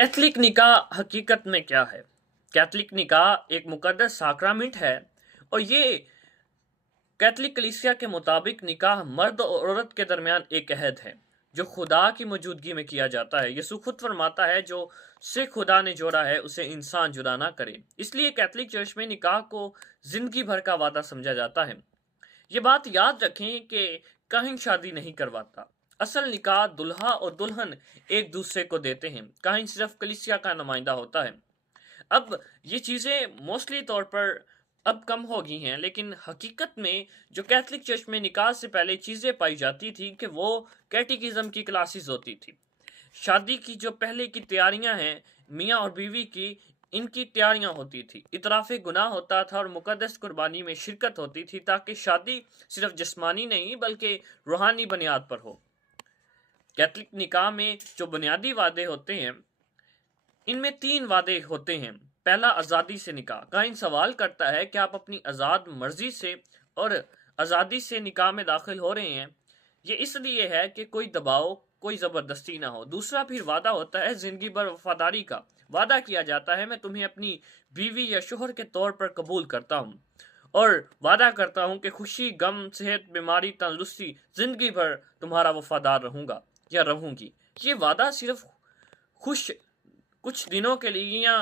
Catholic निकाह हकीकत में क्या है? कैथलिक निकाह एक मुकद्दस साक्रामेंट है और ये कैथलिक कलीसिया के मुताबिक निकाह मर्द और औरत के दरमियान एक अहद है जो खुदा की मौजूदगी में किया जाता है। यीशु खुद फरमाता है, जो से खुदा ने जोड़ा है उसे इंसान जुदा ना करे। इसलिए कैथलिक चर्च में निकाह को जिंदगी भर का वादा समझा जाता है। ये बात याद रखें कि काहिन शादी नहीं करवाता। असल निकाह दुल्हा और दुल्हन एक दूसरे को देते हैं। काहिन सिर्फ कलीसिया का नुमाइंदा होता है। अब ये चीज़ें मोस्टली तौर पर अब कम हो गई हैं, लेकिन हकीकत में जो कैथलिक चर्च में निकाह से पहले चीज़ें पाई जाती थी कि वो कैटेकिज्म की क्लासेस होती थी। शादी की जो पहले की तैयारियां हैं, मियाँ और बीवी की, इनकी तैयारियां होती थी। इतराफ़े गुनाह होता था और मुकद्दस कुर्बानी में शिरकत होती थी ताकि शादी सिर्फ जिस्मानी नहीं बल्कि रूहानी बुनियाद पर हो। कैथलिक निकाह में जो बुनियादी वादे होते हैं, इनमें 3 वादे होते हैं। पहला, आज़ादी से निकाह। काहिन सवाल करता है कि आप अपनी आज़ाद मर्जी से और आज़ादी से निकाह में दाखिल हो रहे हैं। ये इसलिए है कि कोई दबाव, कोई ज़बरदस्ती ना हो। दूसरा फिर वादा होता है ज़िंदगी भर वफादारी का। वादा किया जाता है, मैं तुम्हें अपनी बीवी या शोहर के तौर पर कबूल करता हूँ और वादा करता हूँ कि खुशी, गम, सेहत, बीमारी, तंदुरुस्ती, ज़िंदगी भर तुम्हारा वफादार रहूँगा या रहूँगी। ये वादा सिर्फ खुश कुछ दिनों के लिए या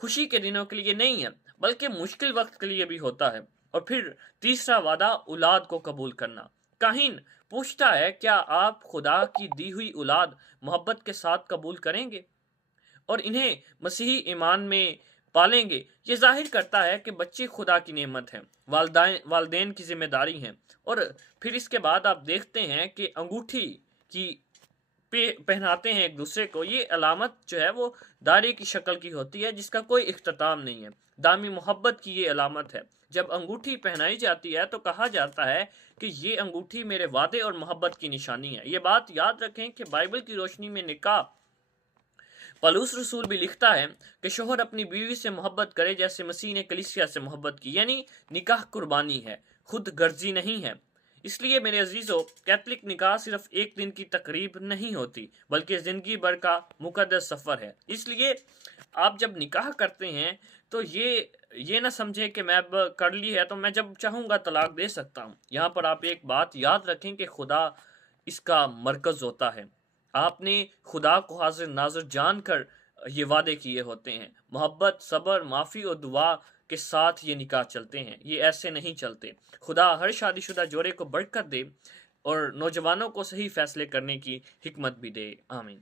खुशी के दिनों के लिए नहीं है, बल्कि मुश्किल वक्त के लिए भी होता है। और फिर तीसरा वादा, औलाद को कबूल करना। काहिन पूछता है, क्या आप खुदा की दी हुई औलाद मोहब्बत के साथ कबूल करेंगे और इन्हें मसीही ईमान में पालेंगे? ये जाहिर करता है कि बच्चे खुदा की नेमत हैं, वालदेन की जिम्मेदारी हैं। और फिर इसके बाद आप देखते हैं कि अंगूठी की पहनाते हैं एक दूसरे को। ये अलामत जो है वो दायरे की शक्ल की होती है जिसका कोई इख्तिताम नहीं है। दामी मोहब्बत की ये अलामत है। जब अंगूठी पहनाई जाती है तो कहा जाता है कि ये अंगूठी मेरे वादे और मोहब्बत की निशानी है। ये बात याद रखें कि बाइबल की रोशनी में निकाह, पौलुस रसूल भी लिखता है कि शोहर अपनी बीवी से मोहब्बत करे जैसे मसीह ने कलीसिया से मोहब्बत की। यानी निकाह कुर्बानी है, खुद गर्जी नहीं है। इसलिए मेरे अजीजों, कैथलिक निकाह सिर्फ एक दिन की तकरीब नहीं होती बल्कि ज़िंदगी भर का मुकद्दस सफ़र है। इसलिए आप जब निकाह करते हैं तो ये ना समझें कि मैं अब कर ली है तो मैं जब चाहूँगा तलाक दे सकता हूँ। यहाँ पर आप एक बात याद रखें कि खुदा इसका मरकज़ होता है। आपने खुदा को हाजिर नाज़िर जानकर ये वादे किए होते हैं। मोहब्बत, सब्र, माफ़ी और दुआ के साथ ये निकाह चलते हैं, ये ऐसे नहीं चलते। खुदा हर शादीशुदा जोड़े को बरकत दे और नौजवानों को सही फैसले करने की हिकमत भी दे। आमीन।